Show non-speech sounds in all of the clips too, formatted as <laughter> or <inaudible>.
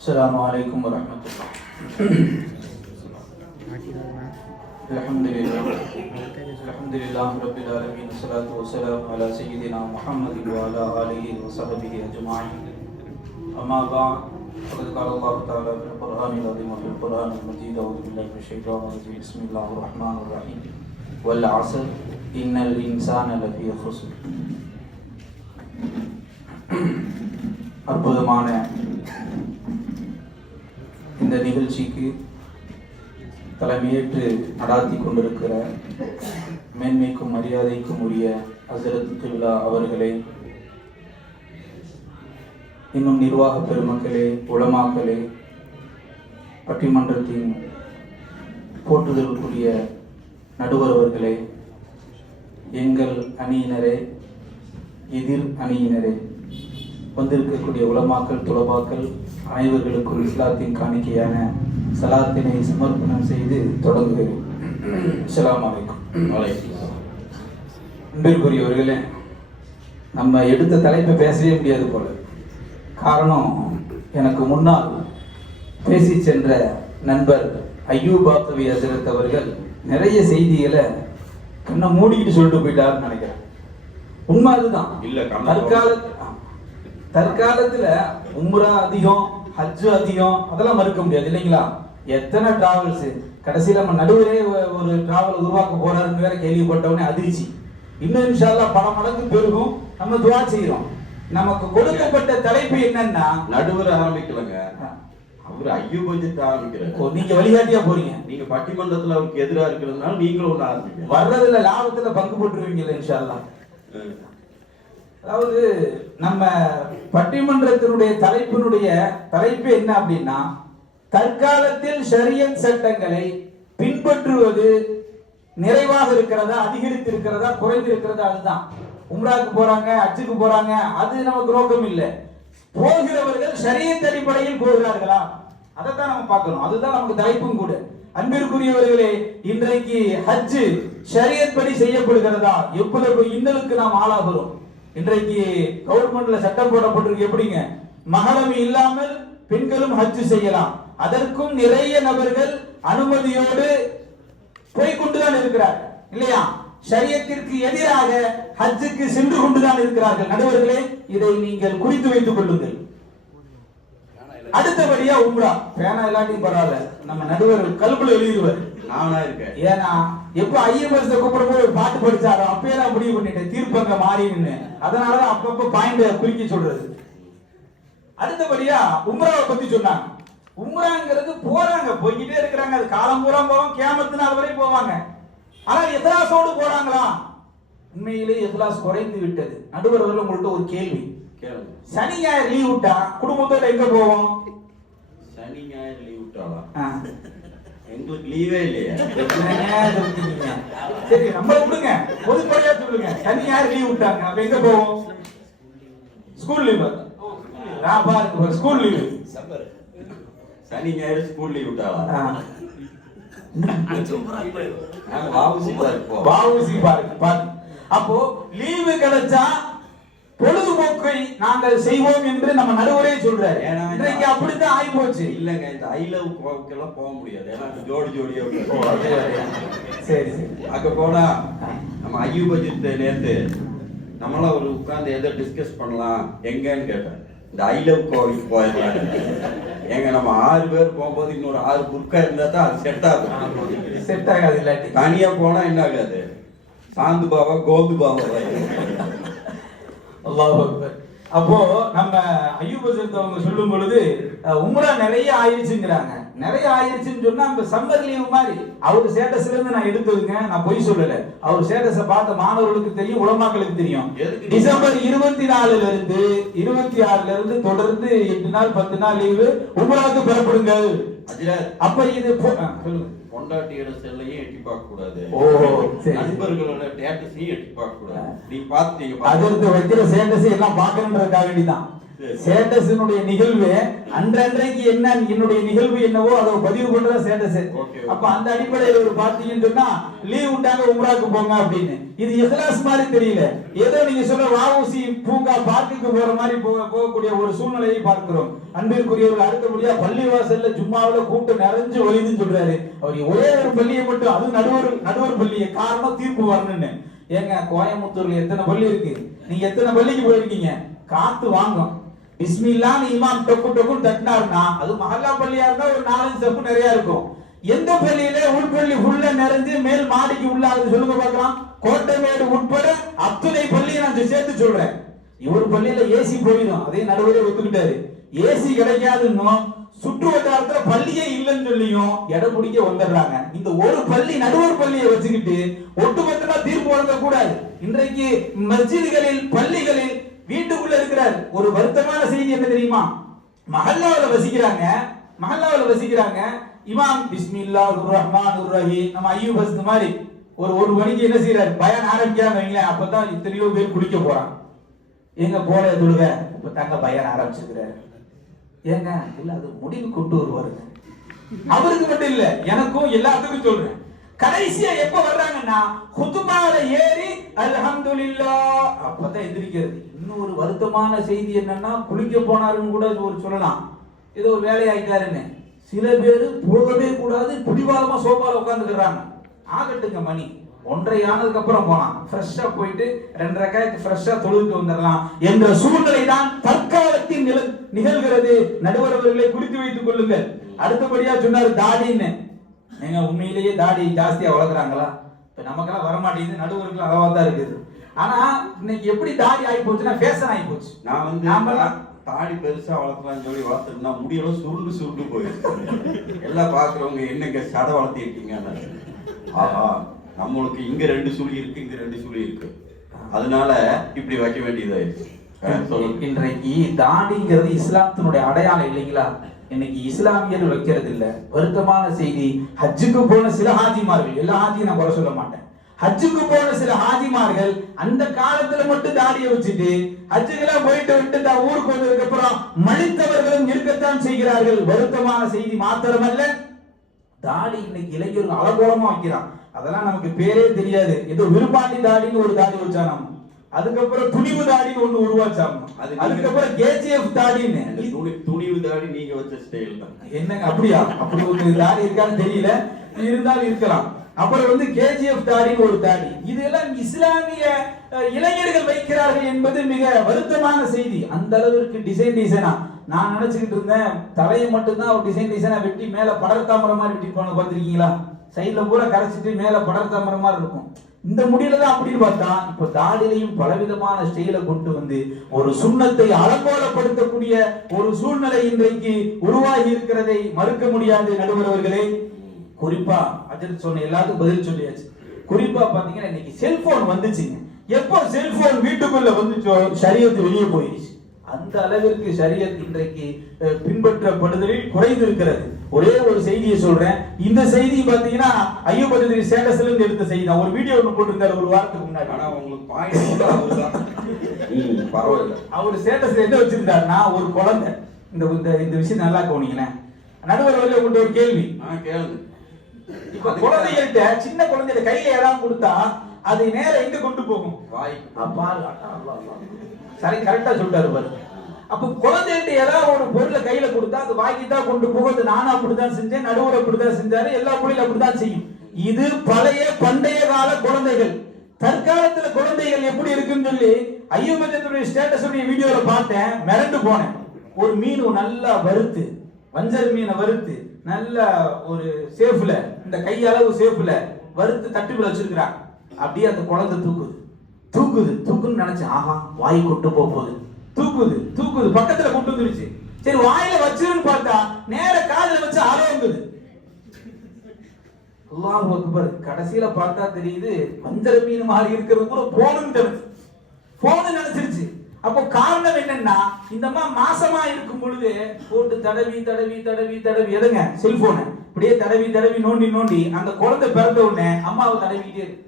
السلام علیکم ورحمۃ اللہ الحمد للہ الحمد للہ رب العالمین صلاۃ وسلم علی سیدنا محمد وعلا آلہ وصحبہ اجمعین. اما بعد، فقد قال اللہ تعالی فی القرآن العظیم وفی القرآن المجید، اعوذ باللہ من الشیطان الرجیم. بسم اللہ الرحمن الرحیم. والعصر، ان الانسان لفی خسر. <clears throat> رب العالمین இந்த நிகழ்ச்சிக்கு தலைமையேற்று நடாத்தி கொண்டிருக்கிற மேன்மைக்கும் மரியாதைக்கும் உரிய அசரத்து கிப்லா அவர்களே இன்னும் நிர்வாக பெருமக்களே உளமாக்களே பட்டிமன்றத்தின் போற்றுதலுக்குரிய நடுவர் அவர்களே எங்கள் அணியினரே எதிர் அணியினரே வந்திருக்கக்கூடிய உலமாக்கள் துலபாக்கள் அனைவர்களுக்கும் இஸ்லாத்தின் காணிக்கையான சலாத்தினை சமர்ப்பணம் செய்து தொடங்குகிறேன். அஸ்ஸலாமு அலைக்கும். அன்பிற்குரியவர்களே நம்ம எடுத்த தலைப்பை பேசவே முடியாது போல. காரணம் எனக்கு முன்னால் பேசி சென்ற நண்பர் ஐயூபாக்கவி ஹசரத் அவர்கள் நிறைய செய்திகளை கண்ணை மூடிக்கிட்டு சொல்லிட்டு போயிட்டாருன்னு நினைக்கிறேன். உண்மை அதுதான் இல்ல, தற்கால தற்காலத்துல உம்ரா அதிகம் ஹஜ் அதிகம் அதெல்லாம் மறுக்க முடியாது இல்லைங்களா? எத்தனை டிராவல்ஸ் கடைசியில நம்ம நடுவரே ஒரு டிராவல் உருவாக்க போறாருன்னு வேற கேள்விப்பட்டவனே அதிர்ச்சி. இன்னும் இன்ஷால்லா பல மடங்கு பெருகும். நம்ம துவா செய்யறோம் நமக்கு கொடுக்கப்பட்ட தலைப்பு என்னன்னா நடுவர் ஆரம்பிக்கலங்க. அவர் ஐயோபஞ்சத்தை ஆரம்பிக்கிறாரு. நீங்க வழிகாட்டியா போறீங்க. நீங்க பட்டிமன்றத்துல அவருக்கு எதிரா இருக்கிறதுனால நீங்களும் ஒண்ணு ஆரம்பிங்க. வர்றதுல லாபத்துல பங்கு போட்டுருவீங்கல்ல இன்ஷால்லா. அதாவது நம்ம பட்டிமன்றத்தினுடைய தலைப்பினுடைய தலைப்பு என்ன அப்படின்னா தற்காலத்தில் ஷரியத் சட்டங்களை பின்பற்றுவது நிறைவாக இருக்கிறதா அதிகரித்து இருக்கிறதா குறைந்து இருக்கிறதா அதுதான். உம்ராக்கு போறாங்க அச்சுக்கு போறாங்க அது நமக்கு நோக்கம் இல்லை. போகிறவர்கள் சரியத் அடிப்படையில் போகிறார்களா? அதைத்தான் நம்ம பார்க்கணும். அதுதான் நமக்கு தலைப்பும் கூட. அன்பிற்குரியவர்களே இன்றைக்கு ஹஜ்ஜு ஷரியத் படி செய்யப்படுகிறதா? எவ்வளவு இன்னலுக்கு நாம் ஆளாகிறோம்? இன்றைக்கு கவர்மெண்ட்ல சட்டம் போடப்பட்டிருக்கு எப்படிங்க? மகரமி இல்லாமல் பெண்களும் ஹஜ் செய்யலாம். அதற்கும் நிறைய நபர்கள் அனுமதியோடு போய்கொண்டுதான் இருக்கிறார். இல்லையா? ஷரியத்திற்கு எதிராக ஹஜ்ஜுக்கு சென்று கொண்டுதான் இருக்கிறார்கள். நடுவர்களே இதை நீங்கள் குறித்து வைத்துக் கொள்ளுங்கள். அடுத்தபடியா உம்ரா. பேனா இல்லாட்டியும் பரவாயில்ல. நம்ம நடுவர் கல்புல எழுதிடுவார். நானா இருக்கேன். ஏன்னா எப்ப ஐஎம்எஸ் கூப்பிடும் போது ஒரு பாட்டு படிச்சாரோ அப்பயே நான் முடிவு பண்ணிட்டேன். தீர்ப்பு அங்க மாறின்னு அதனாலதான் அப்பப்ப பாயிண்ட் குறிக்க சொல்றது. அடுத்தபடியா உம்ராவை பத்தி சொன்னாங்க. உம்ராங்கிறது போறாங்க போய்கிட்டே இருக்கிறாங்க. அது காலம் பூரா போவாங்க கேமத்து நாள் வரை போவாங்க. ஆனா எத்லாசோடு போறாங்களா? உண்மையிலே எத்லாஸ் குறைந்து விட்டது. நடுவர் அவர்கள் உங்கள்ட்ட ஒரு கேள்வி. சனி ஞாயிறு லீவ் விட்டா குடும்பத்தோட எங்க போவோம்? சனி ஞாயிறு லீவ் விட்டாளா? ஆ. எங்களுக்கு லீவே இல்லையா? சரி நம்மள விடுங்க. பொதுப்படையா சொல்லுங்க. சனி ஞாயிறு லீவ் விட்டாங்க. அப்ப எங்க போவோம்? ஸ்கூல் லீவ் ராபா இருக்கு ஸ்கூல் லீவ் சனி ஞாயிறு ஸ்கூல் லீவ் போவோம் பாவுசி பாருங்க பாருங்க. அப்போ லீவு கிடைச்சா பொழுதுபோக்கை நாங்கள் செய்வோம் என்று நம்ம நடுவரே சொல்றாரு. இன்றைக்கு அப்படித்தான் ஆகி போச்சு. இல்லங்க இந்த ஐ லவ் கோவுக்கெல்லாம் போக முடியாது. ஏன்னா ஜோடி ஜோடியா? சரி. சரி அங்க போனா நம்ம ஐயூபஜித் நேத்து நம்மளாம் ஒரு உட்கார்ந்து எதை டிஸ்கஸ் பண்ணலாம் எங்கன்னு கேட்டேன். இந்த ஐ லவ் கோவிலுக்கு போயிடலாம் எங்க நம்ம ஆறு பேர் போகும்போது இன்னொரு ஆறு புர்க்கா இருந்தா தான் அது செட் ஆகும் செட் ஆகாது இல்லாட்டி. தனியா போனா என்ன ஆகாது? சாந்து பாவா கோந்து பாவா அல்லாஹ். அப்போ நம்ம ஐயூப் அவங்க சொல்லும் பொழுது உம்ரா நிறைய ஆயிருச்சுங்கிறாங்க. நிறைய ஆயிருச்சுன்னு சொன்னா இப்ப சம்மர் லீவு மாதிரி அவர் ஸ்டேட்டஸ்ல இருந்து நான் எடுத்ததுங்க நான் பொய் சொல்லல. அவர் ஸ்டேட்டஸ பார்த்த மாணவர்களுக்கு தெரியும் உலமாக்களுக்கு தெரியும்? டிசம்பர் இருபத்தி நாலுல இருந்து இருபத்தி ஆறுல இருந்து தொடர்ந்து எட்டு நாள் பத்து நாள் லீவு உம்ராவுக்கு பெறப்படுங்கள். அப்ப இது சொல்லுங்க. பொண்டாட்டியோட செல்லையும் எட்டி பார்க்க கூடாது. நண்பர்களோட டேட்டஸையும் எட்டி பார்க்க கூடாது. நீ பாத்துட்டீங்க அதிர்ந்து வைக்கிற ஸ்டேட்டஸ் எல்லாம் பார்க்கணுன்றதுக்காக வேண்டிதான். ஸ்டேட்டஸினுடைய நிகழ்வு அன்றன்றைக்கு என்ன என்னுடைய நிகழ்வு என்னவோ அதை பதிவு பண்றதா ஸ்டேட்டஸ். அப்ப அந்த அடிப்படையில் ஒரு பார்த்தீங்கன்னு சொன்னா லீவ் விட்டாங்க உம்ராக்கு போங்க அப்படின்னு. இது இஹ்லாஸ் மாதிரி தெரியல. ஏதோ நீங்க சொல்ற வாவுசி பூங்கா பார்க்குக்கு போற மாதிரி போக போகக்கூடிய ஒரு சூழ்நிலையை பார்க்கிறோம். அன்பிற்குரியவர்கள் அடுத்தபடியா பள்ளி வாசல்ல ஜும்மாவுல கூட்டம் நிறைஞ்சு ஒளிதுன்னு சொல்றாரு. அவர் ஒரே ஒரு பள்ளியை மட்டும் அது நடுவர் நடுவர் பள்ளியை காரணம் தீர்ப்பு வரணும்னு. ஏங்க கோயம்புத்தூர்ல எத்தனை பள்ளி இருக்கு? நீங்க எத்தனை பள்ளிக்கு போயிருக்கீங்க? காத்து வாங்கும். பிஸ்மில்லான்னு இமாம் டொக்கு டொக்குன்னு தட்டினாருன்னா அது மஹல்லா பள்ளியா இருந்தா ஒரு நாலஞ்சு செப்பு நிறைய இருக்கும். எந்த பள்ளியில உள்பள்ளி உள்ள நிறைஞ்சு மேல் மாடிக்கு உள்ள அது சொல்லுங்க பார்க்கலாம். கோட்டைமேடு உட்பட அத்துணை பள்ளியை நான் சேர்த்து சொல்றேன். இவர் பள்ளியில ஏசி போயிடும் அதே நடுவரே ஒத்துக்கிட்டாரு. ஏசி கிடைக்காதுன்னு சுற்று வட்டாரத்துல பள்ளியே இல்லைன்னு சொல்லியும் இடம் பிடிக்க வந்துடுறாங்க. இந்த ஒரு பள்ளி நடுவர் பள்ளியை வச்சுக்கிட்டு ஒட்டுமொத்தமா தீர்ப்பு வழங்க கூடாது இன்றைக்கு மஸ்ஜிதுகளில் பள்ளிகளில் வீட்டுக்குள்ள இருக்கிறார் ஒரு வருத்தமான செய்தி என்ன தெரியுமா? மஹல்லாவில் வசிக்கிறாங்க. மகல்லாவில் வசிக்கிறாங்க. இமாம் பிஸ்மில்லா ரஹ்மான் ரஹீம். நம்ம ஐயூப் ஹஸ்து மாதிரி ஒரு ஒரு மணிக்கு என்ன செய்யறாரு பயன் ஆரம்பிக்கிறாங்க வைங்களேன். அப்பதான் இத்தனையோ பேர் குளிக்க போறான் எங்க போல தொழுக இப்ப தங்க பயன் ஆரம்பிச்சிருக்கிறாரு. ஏங்க இல்ல அது முடிவு கொண்டு வருவாருங்க. அவருக்கு மட்டும் இல்ல எனக்கும் எல்லாத்துக்கும் சொல்றேன். கடைசியா எப்ப வர்றாங்கன்னா குத்துபால ஏறி அல்ஹம்துலில்லா. அப்பதான் எந்திரிக்கிறது இன்னொரு வருத்தமான செய்தி என்னன்னா குளிக்க போனாருன்னு கூட ஒரு சொல்லலாம். ஏதோ ஒரு வேலையாயிட்டாருன்னு. சில பேர் போகவே கூடாது பிடிவாதமா சோபால உட்காந்துக்கிறாங்க ஆகட்டுங்க மணி. ஒன்றை ஆனதுக்கு அப்புறம் போலாம் ஃப்ரெஷ்ஷா போயிட்டு ரெண்டரை காய்க்கு ஃப்ரெஷ்ஷா தொழுதுட்டு வந்துடலாம் என்ற சூழ்நிலை தான் தற்காலத்தில் நிகழ்கிறது. நடுவரவர்களை குடித்து குறித்து வைத்துக் கொள்ளுங்கள். அடுத்தபடியா சொன்னார் தாடின்னு. நீங்க உண்மையிலேயே தாடி ஜாஸ்தியா வளர்க்குறாங்களா? இப்ப நமக்கெல்லாம் வரமாட்டேங்குது நடுவருக்கு அளவா தான் இருக்குது. ஆனா இன்னைக்கு எப்படி தாடி ஆகி போச்சுன்னா ஃபேஷன் ஆகி போச்சு. நான் வந்து நாமெல்லாம் தாடி பெருசா வளர்க்கலாம்னு சொல்லி வளர்த்துருந்தா முடியெல்லாம் சுருண்டு சுருண்டு போயிருக்கு எல்லாம் பாக்குறவங்க என்னங்க சடை வளர்த்திருக்கீங்க ஆஹா நம்மளுக்கு இங்க ரெண்டு சுழி இருக்கு இங்க ரெண்டு சுழி இருக்கு. அதனால இப்படி வைக்க வேண்டியதாயிருச்சு இன்றைக்கு தாடிங்கிறது இஸ்லாத்தினுடைய அடையாளம் இல்லைங்களா? இன்னைக்கு இஸ்லாமியர் வைக்கிறது இல்ல வருத்தமான செய்தி. ஹஜ்ஜுக்கு போன சில ஹாஜிமார்கள் எல்லா ஹாஜியும் நான் குறை சொல்ல மாட்டேன். ஹஜ்ஜுக்கு போன சில ஹாஜிமார்கள் அந்த காலத்துல மட்டும் தாடியை வச்சுட்டு ஹஜ்ஜுக்கெல்லாம் போயிட்டு விட்டு தான் ஊருக்கு வந்ததுக்கு அப்புறம் மனிதவர்களும் இருக்கத்தான் செய்கிறார்கள். வருத்தமான செய்தி மாத்திரமல்ல தாடி இன்னைக்கு இளைஞர்கள் அலகோலமா வைக்கிறான். அதெல்லாம் நமக்கு பேரே தெரியாது. ஏதோ விருப்பாண்டி தாடின்னு ஒரு தாடி வச்சா நம்ம அதுக்கப்புறம் துணிவு தாடின்னு ஒண்ணு உருவாச்சாம். அது அதுக்கப்புறம் கேஜிஎஃப் தாடின்னு. துணிவு தாடி நீங்க வச்ச ஸ்டைல் தான். என்னங்க அப்படியா? அப்படி ஒரு தாடி இருக்கான்னு தெரியல. இருந்தாலும் இருக்கலாம். அப்புறம் வந்து கேஜிஎஃப் தாடின்னு ஒரு தாடி. இதெல்லாம் இஸ்லாமிய இளைஞர்கள் வைக்கிறார்கள் என்பது மிக வருத்தமான செய்தி. அந்த அளவிற்கு டிசைன் டிசைனா நான் நினைச்சுக்கிட்டு இருந்தேன் தலையை மட்டும்தான் ஒரு டிசைன் டிசைனா வெட்டி மேல படர்தாமரை மாதிரி வெட்டிருப்பாங்க பார்த்திருக்கீங்களா? சைடுல பூரா கரைச்சிட்டு மேல படர்தாமரை மாதிரி இருக்கும். இந்த முடியல தான் அப்படின்னு பார்த்தா இப்ப தாடிலையும் பலவிதமான ஸ்டைலை கொண்டு வந்து ஒரு சுண்ணத்தை அலங்கோலப்படுத்தக்கூடிய ஒரு சூழ்நிலை இன்றைக்கு உருவாகி இருக்கிறதை மறுக்க முடியாது நடுவர் அவர்களே குறிப்பா அஜித் சொன்ன எல்லாத்துக்கும் பதில் சொல்லியாச்சு. குறிப்பா பாத்தீங்கன்னா இன்னைக்கு செல்போன் வந்துச்சுங்க. எப்போ செல்போன் வீட்டுக்குள்ள வந்துச்சோ சரியத்து வெளியே போயிடுச்சு. அந்த அளவிற்கு ஷரியத் இன்றைக்கு பின்பற்றப்படுதலில் குறைந்து இருக்கிறது ஒரே ஒரு செய்தியை சொல்றேன். இந்த செய்தி பாத்தீங்கன்னா ஐயோபதி ஸ்டேட்டஸ்ல இருந்து எடுத்த செய்தி தான். ஒரு வீடியோ ஒன்று போட்டிருந்தாரு ஒரு வாரத்துக்கு முன்னாடி. ஆனா உங்களுக்கு பாயிண்ட் பரவாயில்ல. அவர் ஸ்டேட்டஸ்ல என்ன வச்சிருந்தாருன்னா ஒரு குழந்தை. இந்த இந்த இந்த விஷயம் நல்லா கவனிங்களேன். நடுவர் வழியில் கொண்டு ஒரு கேள்வி. கேளுங்க. இப்ப குழந்தைகள்கிட்ட சின்ன குழந்தைகிட்ட கையில ஏதாவது கொடுத்தா அது நேரா எங்க கொண்டு போகும்? வாய். அப்பா. சரி கரெக்டா சொல்லிட்டாரு பாரு. அப்ப குழந்தைகிட்ட ஏதாவது ஒரு பொருளை கையில கொடுத்தா அது வாங்கி தான் கொண்டு போக அது நானா அப்படிதான் செஞ்சேன் நடுவில் அப்படிதான் செஞ்சாரு எல்லா பிள்ளைகளும் அப்படிதான் செய்யும். இது பழைய பண்டைய கால குழந்தைகள். தற்காலத்துல குழந்தைகள் எப்படி இருக்குன்னு சொல்லி ஐயோமத்தினுடைய ஸ்டேட்டஸ் வீடியோல பார்த்தேன் மிரண்டு போனேன். ஒரு மீன் நல்லா வறுத்து வஞ்சர் மீனை வறுத்து நல்ல ஒரு சேஃப்ல இந்த கையளவு சேஃப்ல வறுத்து தட்டுக்குள்ள வச்சிருக்கிறான் அப்படியே அந்த குழந்தை தூக்குது. தூக்குது தூக்குன்னு நினைச்சு ஆஹா வாய் கொண்டு போகுது. தூக்குது தூக்குது பக்கத்துல கொண்டு வந்துருச்சு. சரி வாயில வச்சிருன்னு பார்த்தா நேர காதுல வச்சு ஆரோங்குது அல்லாஹ் அக்பர் கடைசியில பார்த்தா தெரியுது மஞ்சள் மீன் மாதிரி இருக்கிறது கூட போனுன்னு தெரிஞ்சு. போனு நினைச்சிருச்சு. அப்போ காரணம் என்னன்னா இந்த அம்மா மாசமா இருக்கும் பொழுது போட்டு தடவி தடவி தடவி தடவி எதுங்க செல்போனை இப்படியே தடவி தடவி நோண்டி நோண்டி அந்த குழந்தை பிறந்த உடனே அம்மாவை தடவிக்கிட்டே இருக்கு.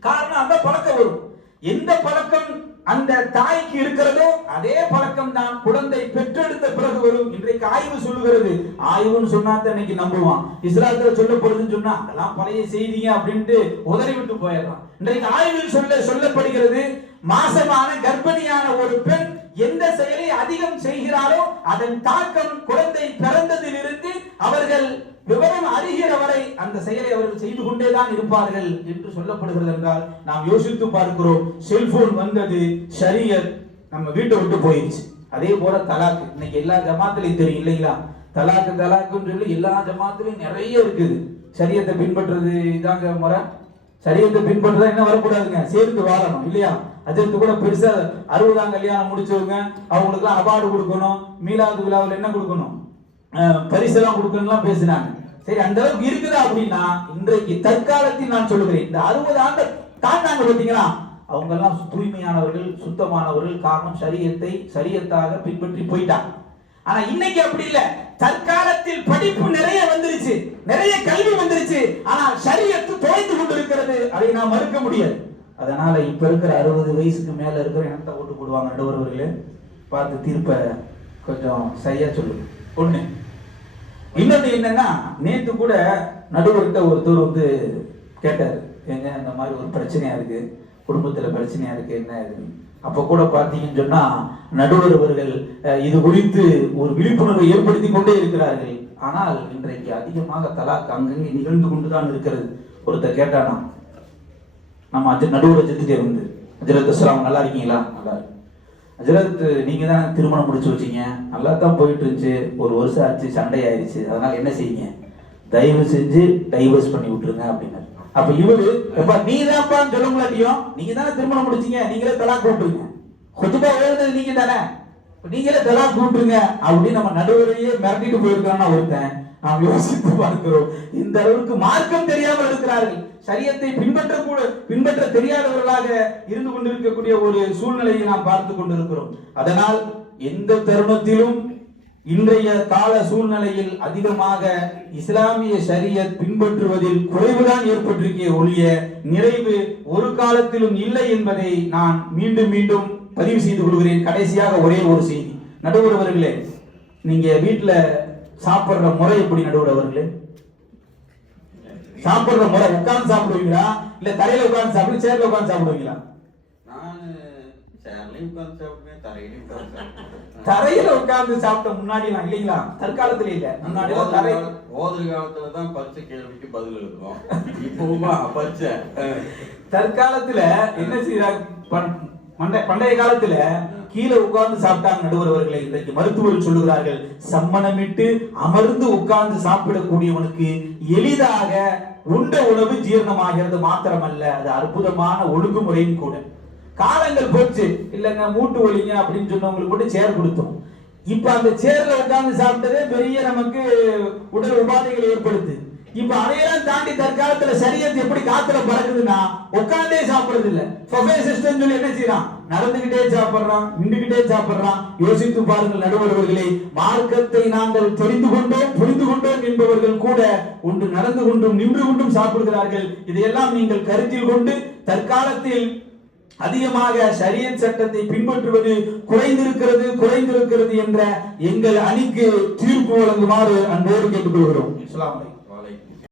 காரணம் அந்த பழக்கம் வரும். எந்த பழக்கம் அந்த தாய்க்கு இருக்கிறதோ அதே பழக்கம் தான் குழந்தை பெற்றெடுத்த பிறகு வரும். இன்றைக்கு ஆய்வு சொல்லுகிறது. ஆய்வுன்னு சொன்னா தான் இன்னைக்கு நம்புவான். இஸ்லாத்துல சொல்லப்படுதுன்னு சொன்னா அதெல்லாம் பழைய செய்திங்க அப்படின்ட்டு உதறி விட்டு போயிடலாம் இன்றைக்கு ஆய்வில் சொல்ல சொல்லப்படுகிறது மாசமான கர்ப்பிணியான ஒரு பெண் எந்த செயலை அதிகம் செய்கிறாரோ அதன் தாக்கம் குழந்தை பிறந்ததிலிருந்து அவர்கள் விவரம் அறிகிறவரை அந்த செயலை அவர்கள் செய்து கொண்டேதான் இருப்பார்கள் என்று சொல்லப்படுகிறது என்றால் நாம் யோசித்து பார்க்கிறோம். செல்போன் வந்தது ஷரியத் நம்ம வீட்டை விட்டு போயிடுச்சு அதே போல தலாக்கு. இன்னைக்கு எல்லா ஜமாத்திலையும் தெரியும் இல்லைங்களா? தலாக்கு தலாக்குன்னு சொல்லி எல்லா ஜமாத்திலையும் நிறைய இருக்குது. சரியத்தை பின்பற்றுறது இதாங்க முறை. சரியத்தை பின்பற்றதா என்ன வரக்கூடாதுங்க? சேர்ந்து வாழணும் இல்லையா? அஜத்து கூட பெருசா அறுபதாம் கல்யாணம் முடிச்சவங்க அவங்களுக்கு அவார்டு கொடுக்கணும். மீலாது விழாவில் என்ன கொடுக்கணும்? பரிசெல்லாம் கொடுக்கணும்லாம் பேசினாங்க சரி அந்த அளவுக்கு இருக்குதா அப்படின்னா இன்றைக்கு தற்காலத்தில் நான் சொல்லுகிறேன். இந்த அறுபது ஆண்டு தாண்டாங்க பார்த்தீங்களா? அவங்க எல்லாம் தூய்மையானவர்கள் சுத்தமானவர்கள் காரணம் சரியத்தை சரியத்தாக பின்பற்றி போயிட்டாங்க. ஆனா இன்னைக்கு அப்படி இல்ல. தற்காலத்தில் படிப்பு நிறைய வந்துருச்சு. நிறைய கல்வி வந்துருச்சு. ஆனா சரியத்து தொலைந்து கொண்டிருக்கிறது. அதை நாம் மறுக்க முடியாது. அதனால இப்ப இருக்கிற அறுபது வயசுக்கு மேல இருக்கிற இனத்தை ஓட்டு போடுவாங்க நடுவர்களே பார்த்து தீர்ப்ப கொஞ்சம் சரியா சொல்லுங்க. ஒண்ணு இன்னொன்று என்னன்னா நேற்று கூட நடுவர்கிட்ட ஒருத்தர் வந்து கேட்டார் எங்க இந்த மாதிரி ஒரு பிரச்சனையா இருக்கு? குடும்பத்துல பிரச்சனையா இருக்கு? என்ன இருக்கு அப்போ கூட பார்த்தீங்கன்னு சொன்னா நடுவர் அவர்கள் இது குறித்து ஒரு விழிப்புணர்வை ஏற்படுத்தி கொண்டே இருக்கிறார்கள். ஆனால் இன்றைக்கு அதிகமாக தலாக் அங்கங்கே நிகழ்ந்து கொண்டுதான் இருக்கிறது. ஒருத்தர் கேட்டானா நம்ம அஜ நடுவர் அஜித்துட்டே வந்து அஜரத் அஸ்லாம் நல்லா இருக்கீங்களா? நல்லா இருக்கு. ஹஜரத் நீங்கள் தான் திருமணம் முடிச்சு வச்சீங்க. நல்லா தான் போயிட்டு இருந்துச்சு ஒரு வருஷம் ஆச்சு சண்டை ஆயிடுச்சு அதனால என்ன செய்யுங்க? தயவு செஞ்சு டைவர்ஸ் பண்ணி விட்டுருங்க அப்படின்னாரு. அப்ப இவரு எப்ப நீ தான்ப்பான்னு சொல்ல முடியாட்டியும் நீங்க தானே திருமணம் முடிச்சீங்க. நீங்களே தலா கூப்பிடுங்க கொத்துப்பா எழுந்தது நீங்க தானே நீங்களே தலா கூப்பிடுங்க அப்படின்னு நம்ம நடுவரையே மிரட்டிட்டு போயிருக்கான்னா ஒருத்தன் நாம் யோசித்து பார்க்கிறோம். இந்த அளவுக்கு மார்க்கம் தெரியாமல் இருக்கிறார்கள். சரியத்தை பின்பற்ற கூட பின்பற்ற தெரியாதவர்களாக இருந்து கொண்டிருக்கக்கூடிய ஒரு சூழ்நிலையை நாம் பார்த்து கொண்டிருக்கிறோம். அதனால் எந்த தருணத்திலும் இன்றைய கால சூழ்நிலையில் அதிகமாக இஸ்லாமிய சரியத் பின்பற்றுவதில் குறைவுதான் ஏற்பட்டிருக்கே ஒழிய நிறைவு ஒரு காலத்திலும் இல்லை என்பதை நான் மீண்டும் மீண்டும் பதிவு செய்து கொள்கிறேன். கடைசியாக ஒரே ஒரு செய்தி. நடுவர்களே நீங்க வீட்டுல சாப்பிடுற முறை எப்படி நடுவர் அவர்களே? சாப்பிடுற முறை உட்கார்ந்து சாப்பிடுவீங்களா? இல்ல தரையில உட்கார்ந்து சாப்பிடு சேர்ல உட்கார்ந்து சாப்பிடுவீங்களா? தரையில உட்கார்ந்து சாப்பிட்ட முன்னாடி எல்லாம் இல்லைங்களா? தற்காலத்துல இல்ல. முன்னாடி தரை ஓதுற காலத்துல தான் பரிச்சை கேள்விக்கு பதில் எழுதுவோம். இப்பவுமா பரிச்சை தற்காலத்துல என்ன செய்யறாங்க பண்- பண்டைய பண்டைய காலத்துல கீழே உட்கார்ந்து சாப்பிட்டாங்க நடுவரவர்களை. இன்றைக்கு மருத்துவர்கள் சொல்லுகிறார்கள் சம்மணமிட்டு அமர்ந்து உட்கார்ந்து சாப்பிடக்கூடியவனுக்கு எளிதாக உண்ட உணவு ஜீரணமாகிறது மாத்திரமல்ல. அது அற்புதமான ஒழுங்குமுறையும் கூட. காலங்கள் போச்சு. இல்லைங்க மூட்டு ஒழிங்க அப்படின்னு சொன்னவங்களுக்கு கூட சேர் கொடுத்தோம். இப்ப அந்த சேர்ல உட்கார்ந்து சாப்பிட்டதே பெரிய நமக்கு உடல் உபாதைகளை ஏற்படுத்து. இப்ப அதையெல்லாம் தாண்டி தற்காலத்துல சரியத்து எப்படி காத்துல பறக்குதுன்னா உட்கார்ந்தே சாப்பிடுறது இல்ல பஃபே சிஸ்டம் சொல்லி என்ன செய்யறான் நடந்துகிட்டே சாப்பிடுறான் நின்றுகிட்டே சாப்பிடுறான். யோசித்து பாருங்கள் நடுவர்களே மார்க்கத்தை நாங்கள் தெரிந்து கொண்டோம் புரிந்து கொண்டோம் என்பவர்கள் கூட ஒன்று நடந்து கொண்டும் நின்று கொண்டும் சாப்பிடுகிறார்கள். இதையெல்லாம் நீங்கள் கருத்தில் கொண்டு தற்காலத்தில் அதிகமாக சரியன் சட்டத்தை பின்பற்றுவது குறைந்திருக்கிறது குறைந்திருக்கிறது என்ற எங்கள் அணிக்கு தீர்ப்பு வழங்குமாறு அன்போடு கேட்டுக்கொள்கிறோம். அஸ்ஸலாமு அலைக்கும்.